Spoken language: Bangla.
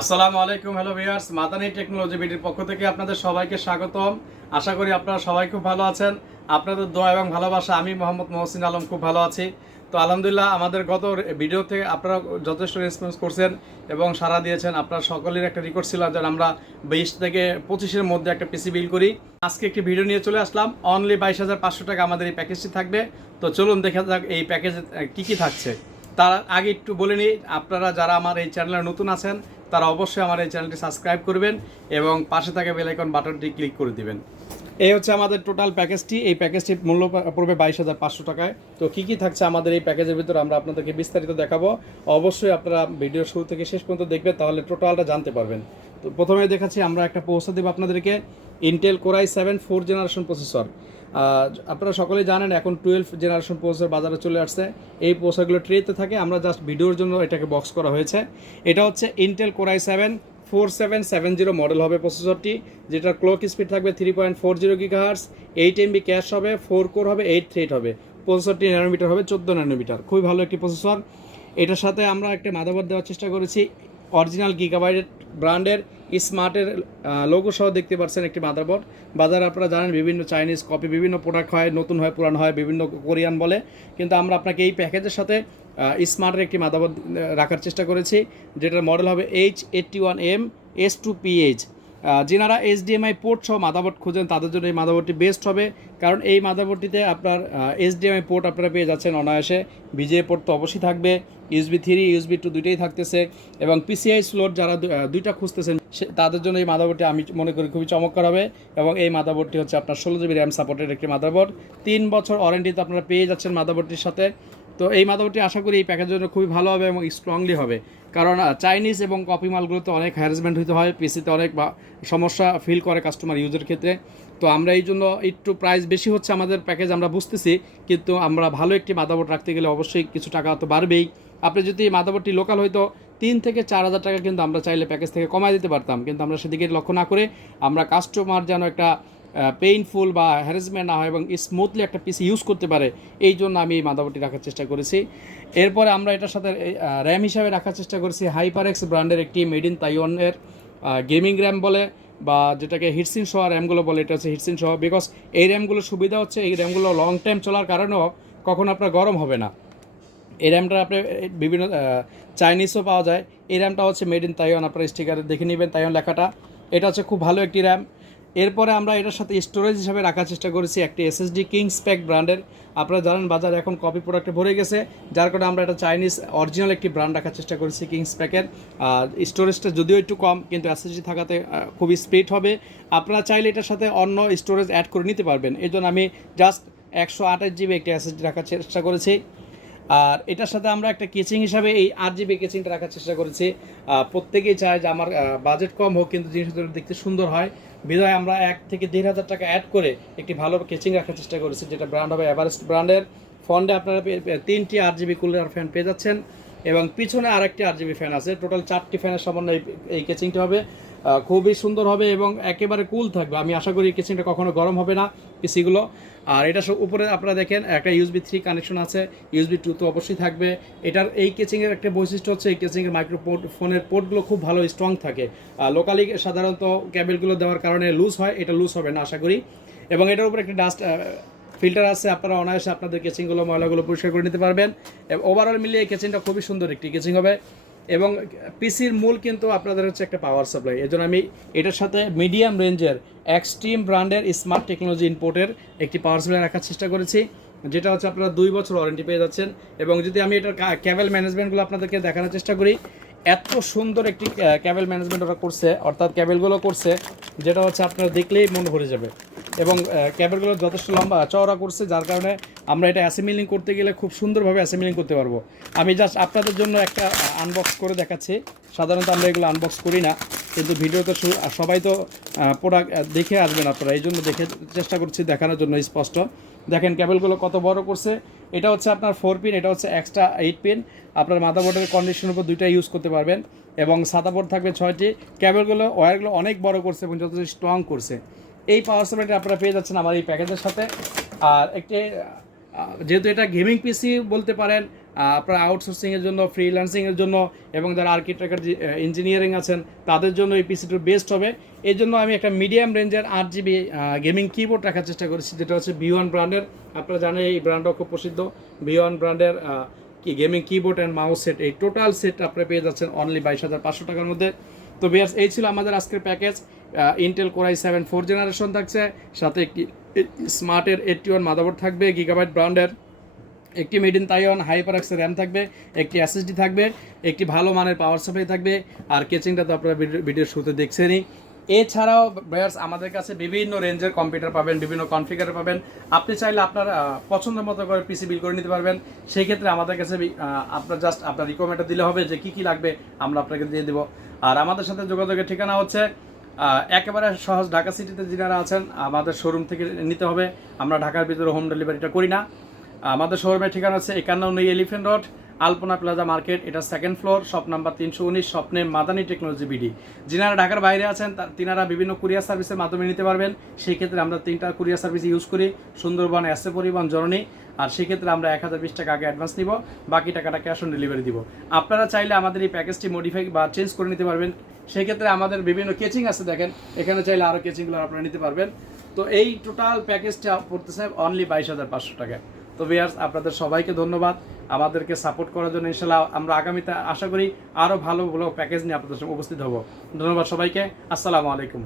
আসসালামু আলাইকুম, হ্যালো ভিউয়ার্স, মাদানি টেকনোলজি বিডির পক্ষ থেকে আপনাদের সবাইকে স্বাগতম। আশা করি আপনারা সবাই খুব ভালো আছেন। আপনাদের দোয়া এবং ভালোবাসা আমি মোহাম্মদ মহসিন আলম খুব ভালো আছি। তো আলহামদুলিল্লাহ, আমাদের গত ভিডিও থেকে আপনারা যথেষ্ট রেসপন্স করছেন এবং সাড়া দিয়েছেন। আপনারা সকলের একটা রিকোয়েস্ট ছিল যে আমরা 20 থেকে 25-এর মধ্যে একটা পিসি বিল করি। আজকে একটি ভিডিও নিয়ে চলে আসলাম। অনলি 22,500 টাকা আমাদের এই প্যাকেজটি থাকবে। তো চলুন দেখা যাক এই প্যাকেজে কী কী থাকছে। তার আগে একটু বলে নিই, আপনারা যারা আমার এই চ্যানেলে নতুন আছেন তারা অবশ্যই আমার এই চ্যানেলটি সাবস্ক্রাইব করবেন এবং পাশে থাকা বেল আইকন বাটনটি ক্লিক করে দিবেন। এই হচ্ছে আমাদের টোটাল প্যাকেজটি। এই প্যাকেজটির মূল্য পড়বে 22,500 টাকায়। তো কী কী থাকছে আমাদের এই প্যাকেজের ভিতরে আমরা আপনাদেরকে বিস্তারিত দেখাবো। অবশ্যই আপনারা ভিডিও শুরু থেকে শেষ পর্যন্ত দেখবেন, তাহলে টোটালটা জানতে পারবেন। তো প্রথমে দেখাচ্ছি আমরা একটা প্রসেসর দেবো আপনাদেরকে, Intel core i 7 4th generation processor. আপনারা সকলেই জানেন এখন 12th জেনারেশন প্রসেসর বাজারে চলে আসছে। এই প্রসেসরগুলো ট্রেতে থাকে, আমরা জাস্ট ভিডিওর জন্য এটাকে বক্স করা হয়েছে। এটা হচ্ছে ইন্টেল কোরাই 7 4770 মডেল হবে প্রসেসরটি, যেটার ক্লক স্পিড থাকবে 3.40 GHz, 8 MB ক্যাশ হবে, 4 কোর হবে, 8 থ্রেড হবে। প্রসেসরটি ন্যানোমিটার হবে 14 ন্যানোমিটার, খুবই ভালো একটি প্রসেসর। এটার সাথে আমরা একটা মাদারবোর্ড দেওয়ার চেষ্টা করেছি, অরিজিনাল গিগাবাইট ব্র্যান্ডের স্মার্টের লোগো সহ দেখতে পাচ্ছেন একটি মাদারবোর্ড। বাজারে আপনারা জানেন বিভিন্ন চাইনিজ কপি বিভিন্ন প্রোডাক্ট হয়, নতুন হয়, পুরান হয়, বিভিন্ন কোরিয়ান বলে, কিন্তু আমরা আপনাকে এই প্যাকেজের সাথে স্মার্টের একটি মাদারবোর্ড রাখার চেষ্টা করেছি, যেটার মডেল হবে H81M S2PH। যেনারা HDMI পোর্ট সহ মাদারবোর্ড খুঁজেন তাদের জন্য এই মাদারবোর্ডটি বেস্ট হবে, কারণ এই মাদারবোর্ডটিতে আপনার HDMI পোর্ট আপনারা পেয়ে যাচ্ছেন অনায়াসে। VGA পোর্ট তো অবশ্যই থাকবে, USB 3 USB 2 দুইটাই থাকতেছে, এবং PCI স্লট যারা দুইটা খুঁজতেছেন তাদের জন্য এই মাদারবোর্ডটি আমি মনে করি খুবই চমৎকার হবে। এবং এই মাদারবোর্ডটি হচ্ছে আপনার 16GB র্যাম সাপোর্টের একটি মাদারবোর্ড। 3 বছর ওয়ারেন্টিতে আপনারা পেয়ে যাচ্ছেন মাদারবোর্ডটির সাথে। তো এই মাদারবোর্ডটি আশা করি এই প্যাকেজের জন্য খুবই ভালো হবে এবং স্ট্রংলি হবে, কারণ চাইনিজ এবং কপি মালগুলোতে অনেক হ্যারাসমেন্ট হতে হয়, পিসিতে অনেক সমস্যা ফিল করে কাস্টমার ইউজের ক্ষেত্রে। তো আমরা এই জন্য একটু প্রাইস বেশি হচ্ছে আমাদের প্যাকেজ আমরা বুঝতেছি, কিন্তু আমরা ভালো একটি মাদারবোর্ড রাখতে গেলে অবশ্যই কিছু টাকা তো বাড়বেই। আপনি যদি মাদারবোর্ডটি লোকাল হয়তো 3 থেকে 4,000 টাকা কিন্তু আমরা চাইলে প্যাকেজ থেকে কমায় দিতে পারতাম, কিন্তু আমরা সেদিকে লক্ষ্য না করে আমরা কাস্টমার যেন একটা পেইনফুল বা হ্যারাসমেন্ট না হয় এবং স্মুথলি একটা পিসি ইউজ করতে পারে, এই জন্য আমি এই মাদারবোর্ডটি রাখার চেষ্টা করেছি। এরপরে আমরা এটার সাথে র্যাম হিসাবে রাখার চেষ্টা করেছি হাইপারএক্স ব্র্যান্ডের একটি মেড ইন তাইওয়ানের গেমিং র্যাম বলে, বা যেটাকে হিটসিন সহ র্যামগুলো বলে, এটা হচ্ছে হিটসিন সহ। বিকজ এই র্যামগুলোর সুবিধা হচ্ছে এই র্যামগুলো লং টাইম চলার কারণেও কখনো আপনার গরম হবে না। এই র্যামটা আপনি বিভিন্ন চাইনিজও পাওয়া যায়। এই র্যামটা হচ্ছে মেড ইন তাইওয়ান, আপনার স্টিকারে দেখে নেবেন তাইওয়ান লেখাটা। এটা হচ্ছে খুব ভালো একটি র্যাম। এরপরে আমরা এটার সাথে স্টোরেজ হিসাবে রাখার চেষ্টা করেছি একটি SSD কিংস্প্যাক ব্র্যান্ডের। আপনারা জানেন বাজারে এখন কপি প্রোডাক্টে ভরে গেছে, যার কারণে আমরা এটা চাইনিজ অরিজিনাল একটি ব্র্যান্ড রাখার চেষ্টা করেছি কিংস্প্যাকের। স্টোরেজটা যদিও একটু কম, কিন্তু SSD থাকাতে খুবই স্পিড হবে। আপনারা চাইলে এটার সাথে অন্য স্টোরেজ অ্যাড করে নিতে পারবেন, এই জন্য আমি জাস্ট 128GB একটি SSD রাখার চেষ্টা করেছি। আর এটার সাথে আমরা একটা কেচিং হিসাবে এই 8GB কেচিংটা রাখার চেষ্টা করেছি। প্রত্যেকেই চায় যে আমার বাজেট কম হোক কিন্তু জিনিসটা দেখতে সুন্দর হয়, বিধায় আমরা 1 থেকে 1,500 টাকা অ্যাড করে একটি ভালো কেচিং রাখার চেষ্টা করেছি, যেটা ব্র্যান্ড হবে এভারেস্ট ব্র্যান্ডের। ফন্ডে আপনারা 3টি 8GB কুলার ফ্যান পেয়ে যাচ্ছেন, এবং পিছনে আরেকটি 8GB ফ্যান আছে। টোটাল 4টি ফ্যানের সমন্বয়ে এই কেচিংটি হবে। খুবই সুন্দর হবে এবং একেবারে কুল থাকবে। আমি আশা করি কেচিংটা কখনো গরম হবে না পিসিগুলো। আর এটা উপরে আপনারা দেখেন একটা USB 3 কানেকশন আছে, USB 2 তো অবশ্যই থাকবে। এটার এই কেচিংয়ের একটা বৈশিষ্ট্য হচ্ছে এই কেচিংয়ের ফোনের পোর্টগুলো খুব ভালো স্ট্রং থাকে। লোকালি সাধারণত কেবেলগুলো দেওয়ার কারণে লুজ হয়, এটা লুজ হবে না আশা করি। এবং এটার উপরে একটা ডাস্ট ফিল্টার আছে, আপনারা অনায়াসে আপনাদের কেচিংগুলো ময়লাগুলো পরিষ্কার করে নিতে পারবেন। এবং ওভারঅল মিলিয়ে এই কেচিংটা খুবই সুন্দর একটি কেচিং হবে। এবং পিসির মূল কিন্তু আপনাদের হচ্ছে একটা পাওয়ার সাপ্লাই, এই জন্য আমি এটার সাথে মিডিয়াম রেঞ্জের এক্সট্রিম ব্র্যান্ডের স্মার্ট টেকনোলজি ইনপোর্টের একটি পাওয়ার সাপ্লাই রাখার চেষ্টা করেছি, যেটা হচ্ছে আপনারা 2 বছর ওয়ারেন্টি পেয়ে যাচ্ছেন। এবং যদি আমি এটার ক্যাবেল ম্যানেজমেন্টগুলো আপনাদেরকে দেখানোর চেষ্টা করি, এত সুন্দর একটি ক্যাবেল ম্যানেজমেন্ট ওরা করছে, অর্থাৎ ক্যাবেলগুলো করছে যেটা হচ্ছে আপনারা দেখলেই মন ভরে যাবে। এবং ক্যাবেলগুলো যথেষ্ট লম্বা চওড়া করছে, যার কারণে আমরা এটা অ্যাসেম্বলিং করতে গেলে খুব সুন্দরভাবে অ্যাসেম্বলিং করতে পারবো। আমি জাস্ট আপনাদের জন্য একটা আনবক্স করে দেখাচ্ছি। সাধারণত আমরা এগুলো আনবক্স করি না, কিন্তু ভিডিওতে সবাই তো প্রোডাক্ট দেখে আসবেন আপনারা, এই জন্য দেখে চেষ্টা করছি দেখানোর জন্য স্পষ্ট। দেখেন ক্যাবেলগুলো কত বড় করছে। এটা হচ্ছে আপনার 4 পিন, এটা হচ্ছে এক্সট্রা 8 পিন। আপনার মাদারবোর্ডের কন্ডিশনের উপর 2টা ইউজ করতে পারবেন, এবং সাদা বোর্ড থাকবে 6টি। ক্যাবেলগুলো ওয়্যারগুলো অনেক বড় করছে এবং যথেষ্ট স্ট্রং করছে। এই পাওয়ার সাপ্লাইটা আপনারা পেয়ে যাচ্ছেন আমার এই প্যাকেজের সাথে। আর একটি যেহেতু এটা গেমিং পিসি বলতে পারেন, আপনার আউটসোর্সিংয়ের জন্য, ফ্রিল্যান্সিংয়ের জন্য এবং যারা আর্কিটেক্ট ইঞ্জিনিয়ারিং আছেন তাদের জন্য এই পিসিটা বেস্ট হবে। এই জন্য আমি একটা মিডিয়াম রেঞ্জের 8 GB গেমিং কিবোর্ড রাখার চেষ্টা করেছি, যেটা হচ্ছে V1 ব্র্যান্ডের। আপনারা জানেন এই ব্র্যান্ডটাও খুব প্রসিদ্ধ। V1 ব্র্যান্ডের কি gaming keyboard and mouse set, এই টোটাল সেট আপনি পেয়ে যাচ্ছেন অনলি 22,500 টাকার মধ্যে। তো ভিউয়ার্স, এই ছিল আমাদের আজকের package. Intel core i7 4th generation থাকছে, সাথে একটি স্মার্টের 81 মাদারবোর্ড থাকবে, গিগাবাইট ব্র্যান্ডের একটি made in Taiwan hyper x RAM থাকবে, একটি এসএসডি থাকবে, একটি ভালো মানের পাওয়ার সাপ্লাই থাকবে, আর কেচিংটা তো আপনারা ভিডিওর শুরুতে দেখছেনই। এছাড়াও ভাইয়ার্স আমাদের কাছে বিভিন্ন রেঞ্জের কম্পিউটার পাবেন, বিভিন্ন কনফিগার পাবেন। আপনি চাইলে আপনার পছন্দ মতো করে পিসি বিল করে নিতে পারবেন। সেই ক্ষেত্রে আমাদের কাছে আপনার জাস্ট আপনার রিকোয়ারমেন্টটা দিলে হবে যে কী কী লাগবে, আমরা আপনাকে দিয়ে দেবো। আর আমাদের সাথে যোগাযোগের ঠিকানা হচ্ছে একেবারে সহজ, ঢাকা সিটিতে যারা আছেন আমাদের শোরুম থেকে নিতে হবে। আমরা ঢাকার ভিতরে হোম ডেলিভারিটা করি না। আমাদের শোরুমের ঠিকানা হচ্ছে 51 এলিফেন্ট রোড, আলপনা প্লাজা মার্কেট, এটা 2nd ফ্লোর, শপ নাম্বার 319, স্বপ্নে মাদানি টেকনোলজি বিডি। যিনারা ঢাকার বাইরে আছেন তিনারা বিভিন্ন কুরিয়ার সার্ভিসের মাধ্যমে নিতে পারবেন। সেই ক্ষেত্রে আমরা 3টা কুরিয়ার সার্ভিস ইউজ করি, সুন্দরবন, এসএ পরিবহন, জননী। আর সেক্ষেত্রে আমরা 1020 টাকা আগে অ্যাডভান্স নিব, বাকি টাকাটা ক্যাশ অন ডেলিভারি দিব। আপনারা চাইলে আমাদের এই প্যাকেজটি মডিফাই বা চেঞ্জ করে নিতে পারবেন। সেই ক্ষেত্রে আমাদের বিভিন্ন কেচিং আছে, দেখেন এখানে চাইলে আরও কেচিংগুলো আপনারা নিতে পারবেন। তো এই টোটাল প্যাকেজটা পড়তেছে অনলি 22,500 টাকা। তো ভিউয়ার্স, আপনাদের সবাইকে ধন্যবাদ আমাদেরকে সাপোর্ট করার জন্য। ইনশাআল্লাহ আমরা আগামীতে আশা করি আরও ভালো ভালো প্যাকেজ নিয়ে আপনাদের সঙ্গে উপস্থিত হব। ধন্যবাদ সবাইকে, আসসালামু আলাইকুম।